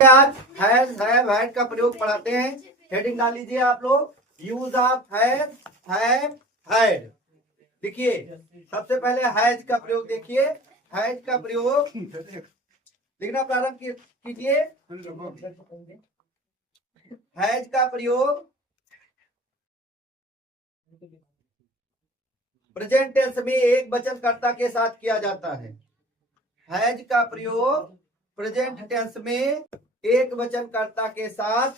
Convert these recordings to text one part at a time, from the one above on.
आज has have had का प्रयोग पढ़ाते हैं। हेडिंग डाल लीजिए आप लोग, use of has have had. देखिए सबसे पहले हैज का प्रयोग देखिए। हैज का प्रयोग लिखना प्रारंभ कीजिए। हैज का प्रयोग प्रेजेंट टेंस में एक वचनकर्ता के साथ किया जाता है। हैज का प्रयोग प्रेजेंट टेंस में एक वचनकर्ता के साथ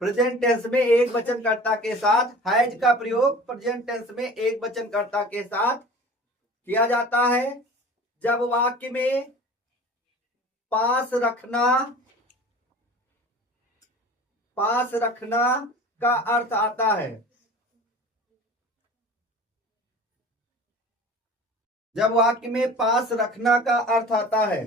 प्रेजेंट टेंस में एक वचनकर्ता के साथ हैज का प्रयोग प्रेजेंट टेंस में एक वचनकर्ता के साथ किया जाता है जब वाक्य में पास रखना का अर्थ आता है। जब वाक्य में पास रखना का अर्थ आता है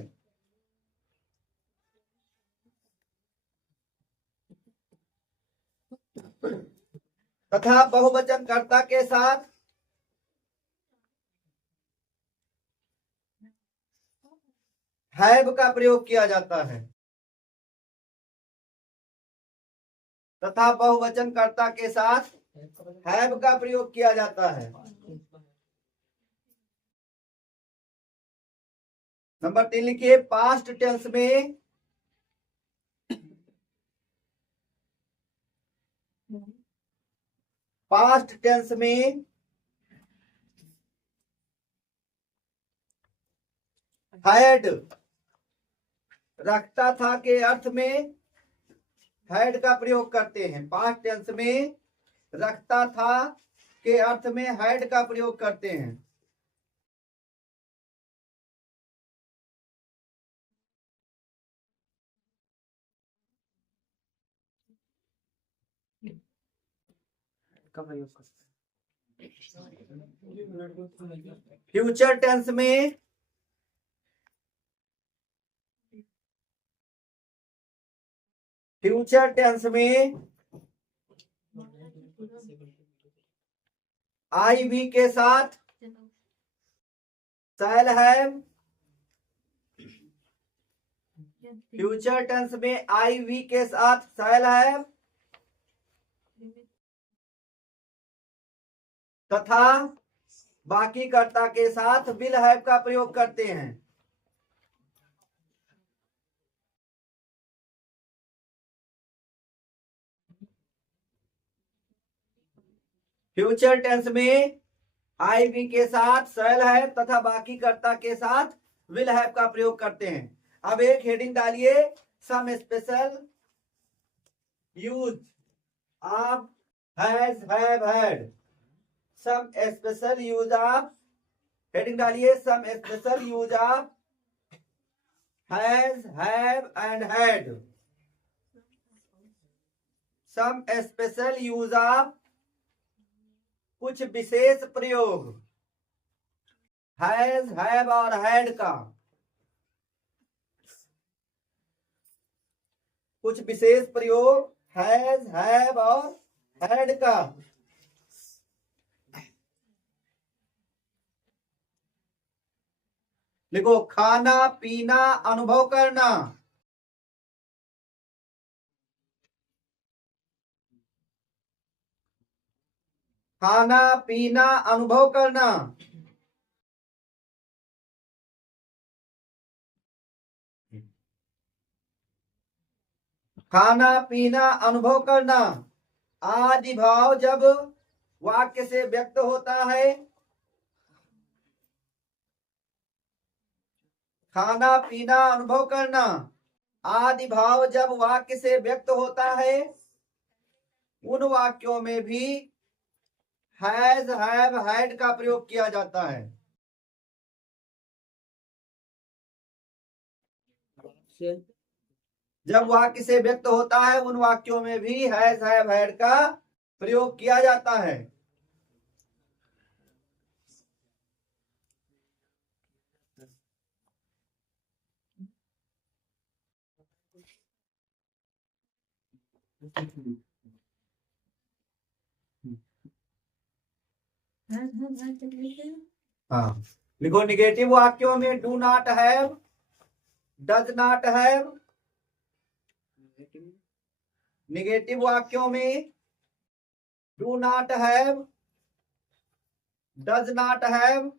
तथा बहुवचनकर्ता के साथ हैव का प्रयोग किया जाता है। तथा बहुवचनकर्ता के साथ हैव का प्रयोग किया जाता है। नंबर 3 लिखिए, पास्ट टेंस में हैड रखता था के अर्थ में हैड का प्रयोग करते हैं। पास्ट टेंस में रखता था के अर्थ में हैड का प्रयोग करते हैं। फ्यूचर टेंस में आई वी के साथ शैल हैव। फ्यूचर टेंस में आई वी के साथ शैल हैव तथा बाकी कर्ता के साथ विल हैव का प्रयोग करते हैं। फ्यूचर टेंस में आई वी के साथ शैल हैव तथा बाकी कर्ता के साथ विल हैव का प्रयोग करते हैं। अब एक हेडिंग डालिए, some special use of has have had. Some special use of, heading डालिए, some special use of has have and had. Some special use of, कुछ विशेष प्रयोग हैज हैव और हैड का। कुछ विशेष प्रयोग हैज हैव और हैड का। देखो, खाना पीना अनुभव करना। खाना पीना अनुभव करना। खाना पीना अनुभव करना आदि भाव जब वाक्य से व्यक्त होता है। खाना पीना अनुभव करना आदि भाव जब वाक्य से व्यक्त होता है उन वाक्यों में भी हैज हैव हैड का प्रयोग किया जाता है। जब वाक्य से व्यक्त होता है उन वाक्यों में भी हैज हैव हैड का प्रयोग किया जाता है। हाँ, लिखो निगेटिव वाक्यों में do not have, does not have, negative वाक्यों में do not have, does not have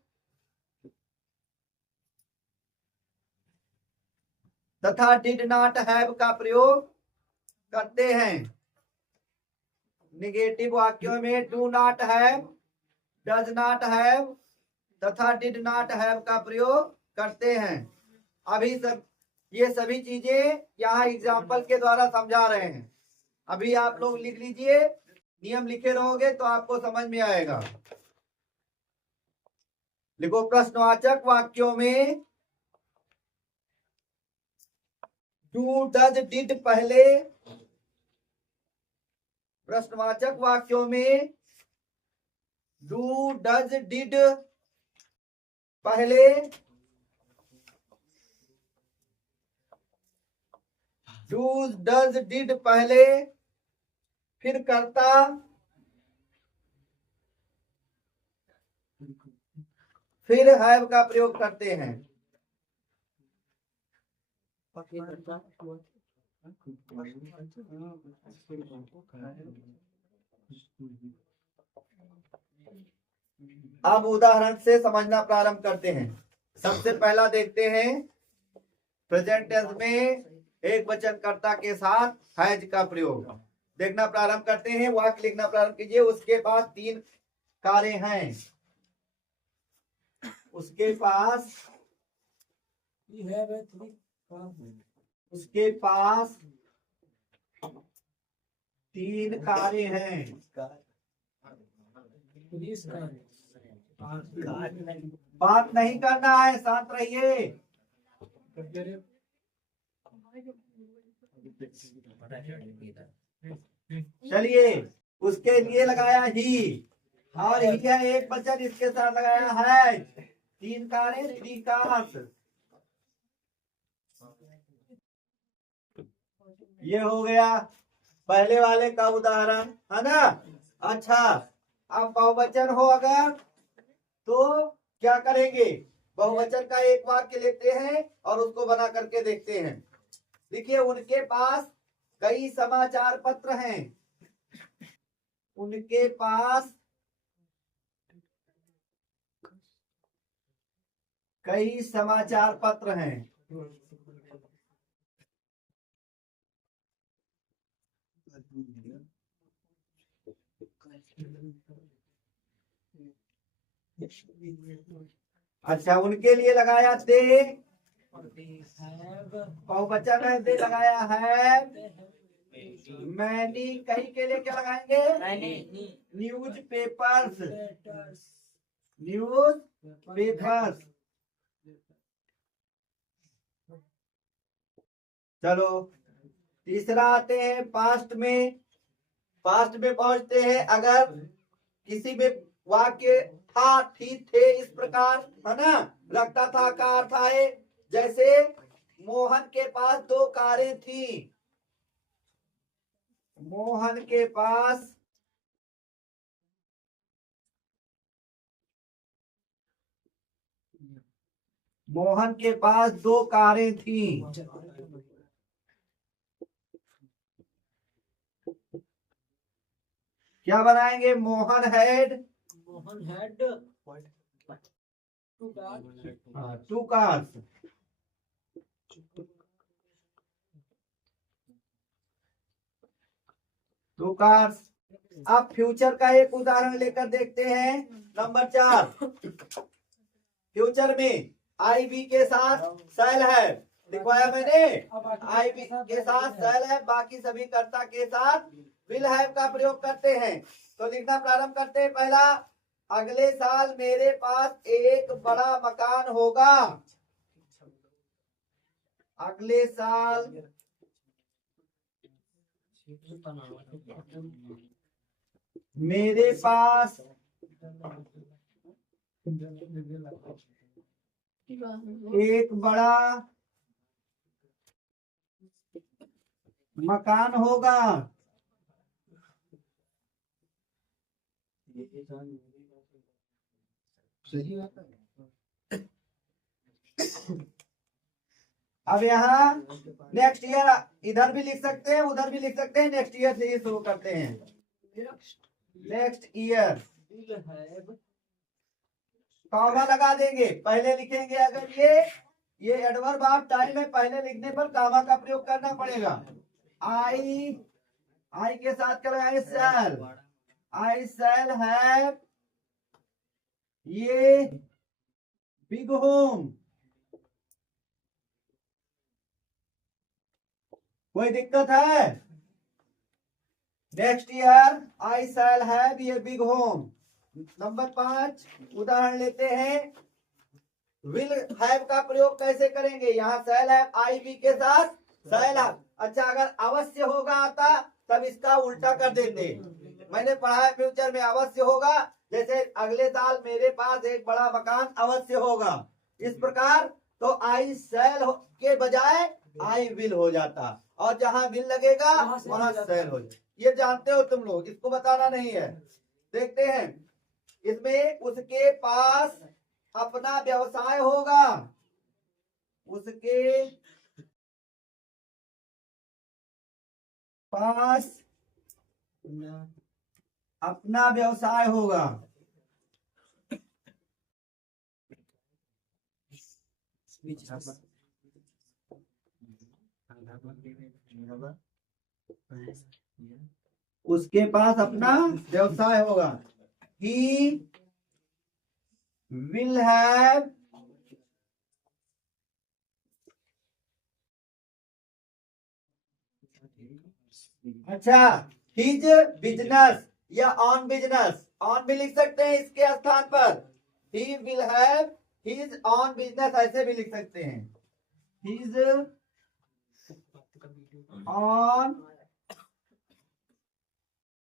तथा डिड नॉट हैव का प्रयोग करते हैं। निगेटिव वाक्यों में do not have, does not have तथा डिड नॉट हैव का प्रयोग करते हैं। अभी सब ये सभी चीजें यहाँ एग्जाम्पल के द्वारा समझा रहे हैं। अभी आप लोग लिख लीजिए, नियम लिखे रहोगे तो आपको समझ में आएगा। लिखो प्रश्नवाचक वाक्यों में डू डज डिड पहले, प्रश्नवाचक वाक्यों में डू डज डिड पहले, डू डज डिड पहले, फिर कर्ता, फिर हैव का प्रयोग करते हैं। अब उदाहरण से समझना प्रारंभ करते हैं। सबसे पहला देखते हैं प्रेजेंट टेंस में एक वचन कर्ता के साथ हैज का प्रयोग। देखना प्रारंभ करते हैं, वाक्य लिखना प्रारंभ कीजिए। उसके पास 3 कारें हैं। उसके पास 3 कारें हैं। बात नहीं करना है, शांत रहिए। चलिए, उसके लिए लगाया ही, और ही है एक वचन, इसके साथ लगाया है 3 कारें, 3 कार्स। ये हो गया पहले वाले का उदाहरण, है ना। अच्छा, अब बहुवचन हो अगर तो क्या करेंगे? बहुवचन का एक वाक्य लेते हैं और उसको बना करके देखते हैं। देखिए, उनके पास कई समाचार पत्र हैं। उनके पास कई समाचार पत्र हैं। अच्छा, उनके लिए लगाया दे, बहुवचन है, दे लगाया है। मैनी, कई के लिए क्या लगाएंगे? News papers, news papers. चलो तीसरा आते हैं पास्ट में। पास्ट में पहुंचते हैं। अगर किसी में वाक्य था, थी, थे, इस प्रकार, है ना, लगता था का अर्थ आए। जैसे मोहन के पास 2 कारें थी। मोहन के पास मोहन के पास 2 कारें थी। क्या बनाएंगे? Mohan had 2 cars. Two cars. अब फ्यूचर का एक उदाहरण लेकर देखते हैं। नंबर 4, फ्यूचर में आई बी के साथ सेल है, दिखवाया मैंने। आई बी के साथ सेल है, बाकी सभी कर्ता के साथ विल हैव का प्रयोग करते हैं। तो लिखना प्रारंभ करते हैं। पहला, अगले साल मेरे पास एक बड़ा मकान होगा। अगले साल मेरे पास एक बड़ा मकान होगा। सही बात है। अब यहाँ नेक्स्ट ईयर इधर भी लिख सकते हैं, उधर भी लिख सकते हैं। नेक्स्ट ईयर से ही शुरू करते हैं। नेक्स्ट ईयर कॉमा लगा देंगे, पहले लिखेंगे। अगर ये एडवर्ब ऑफ टाइम है, पहले लिखने पर कॉमा का प्रयोग करना पड़ेगा। आई के साथ क्या लगाएंगे? शैल। आई शैल हैव ये बिग होम। कोई दिक्कत है? Next year I shall have ये बिग होम। नंबर 5 उदाहरण लेते हैं। विल हैव का प्रयोग कैसे करेंगे? यहाँ शैल हैव आई बी के साथ शैल हैव। अच्छा, अगर अवश्य होगा आता तब इसका उल्टा कर देते। मैंने पढ़ा है फ्यूचर में अवश्य होगा, जैसे अगले साल मेरे पास एक बड़ा मकान अवश्य होगा, इस प्रकार। तो आई शैल के बजाय आई विल हो जाता, और जहां विल लगेगा वहां शैल हो जाता। ये जानते हो तुम लोग, इसको बताना नहीं है। देखते हैं, इसमें उसके पास अपना व्यवसाय होगा। उसके पास अपना व्यवसाय होगा। उसके पास अपना व्यवसाय होगा। ही विल हैव अच्छा हिज बिजनेस या ऑन बिजनेस। ऑन भी लिख सकते हैं इसके स्थान पर। He will have his on business, ऐसे भी लिख सकते हैं। His on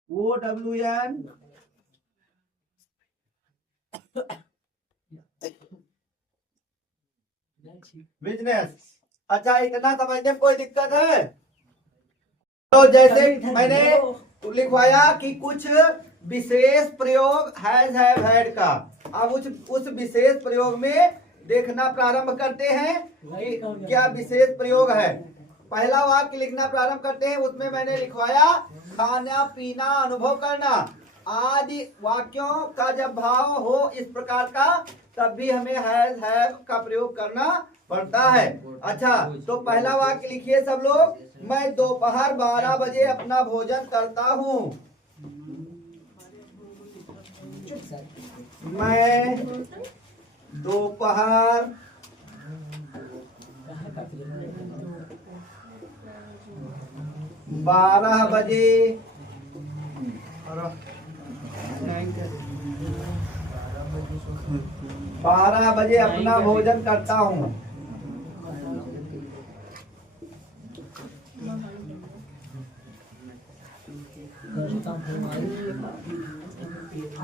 OWN business. अच्छा, इतना समझने में कोई दिक्कत है? तो जैसे मैंने लिखवाया कि कुछ विशेष प्रयोग हैज हैव हैड का। अब उस विशेष प्रयोग में देखना प्रारंभ करते हैं कि क्या विशेष प्रयोग है। पहला वाक्य लिखना प्रारंभ करते हैं, उसमें मैंने लिखवाया खाना पीना अनुभव करना आदि वाक्यों का जब भाव हो इस प्रकार का, तब भी हमें हैज हैव का प्रयोग करना पड़ता है। अच्छा, तो पहला वाक्य लिखिए सब लोग। मैं दोपहर 12 बजे अपना भोजन करता हूँ। मैं दोपहर 12 बजे 12 बजे अपना भोजन करता हूँ।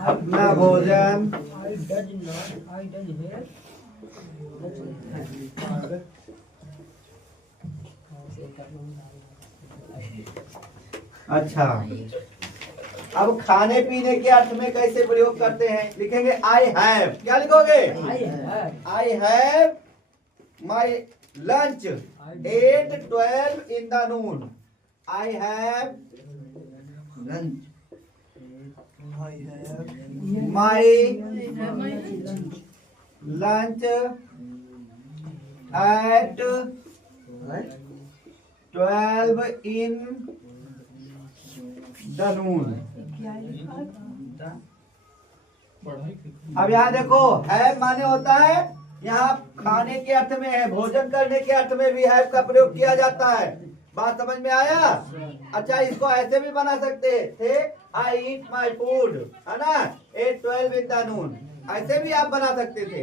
अपना भोजन अच्छा, अब खाने पीने के अर्थ में कैसे प्रयोग करते हैं? लिखेंगे आई हैव। क्या लिखोगे? I have my lunch at 12 in the noon. I have lunch my lunch at 12 in the noon. अब यहाँ देखो, हैव माने होता है यहाँ खाने के अर्थ में है, भोजन करने के अर्थ में भी हैव का प्रयोग किया जाता है। बात समझ में आया? अच्छा, इसको ऐसे भी बना सकते थे, आई ईट माई फूड, है ना, 8-12 इन द नून। ऐसे भी आप बना सकते थे।